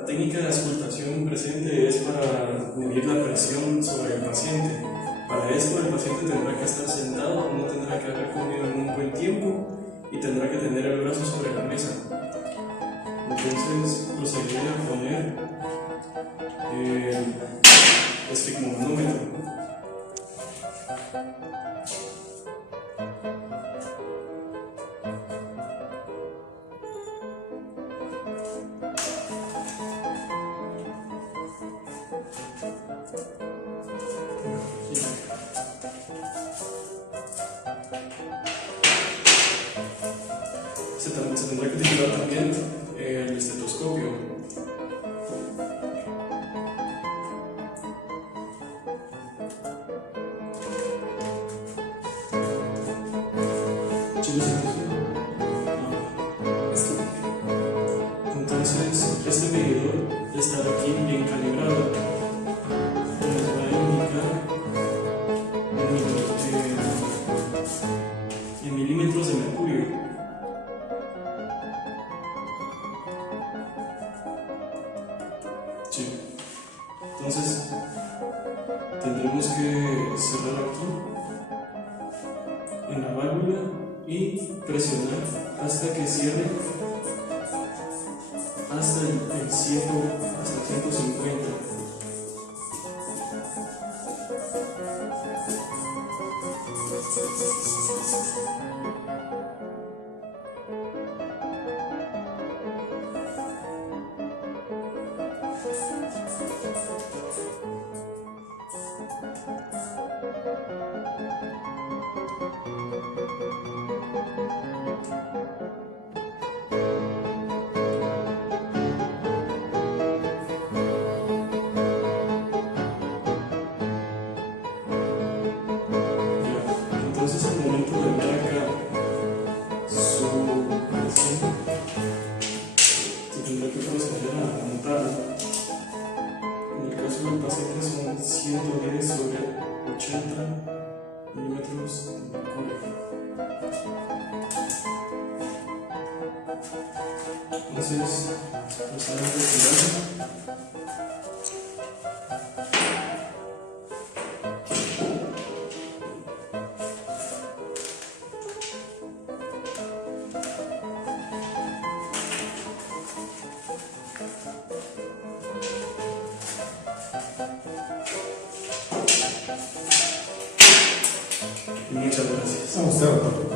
La técnica de auscultación presente es para medir la presión sobre el paciente. Para esto el paciente tendrá que estar sentado, no tendrá que haber comido en un buen tiempo y tendrá que tener el brazo sobre la mesa. Entonces procederé a poner el esfigmomanómetro. Se tendrá que utilizar también el estetoscopio. Entonces, este medidor estará aquí bien calibrado. Nos va a indicar en milímetros de mercurio. Sí. Entonces, tendremos que cerrar aquí en la válvula y presionar hasta que cierre hasta el 100, hasta 150. Entonces, al momento de ver acá su presión, se tendrá que proceder a anotarla. En el caso del paciente son 110 sobre 80 milímetros de mercurio. Entonces, procedemos a retirar. Muchas gracias. A usted, doctor.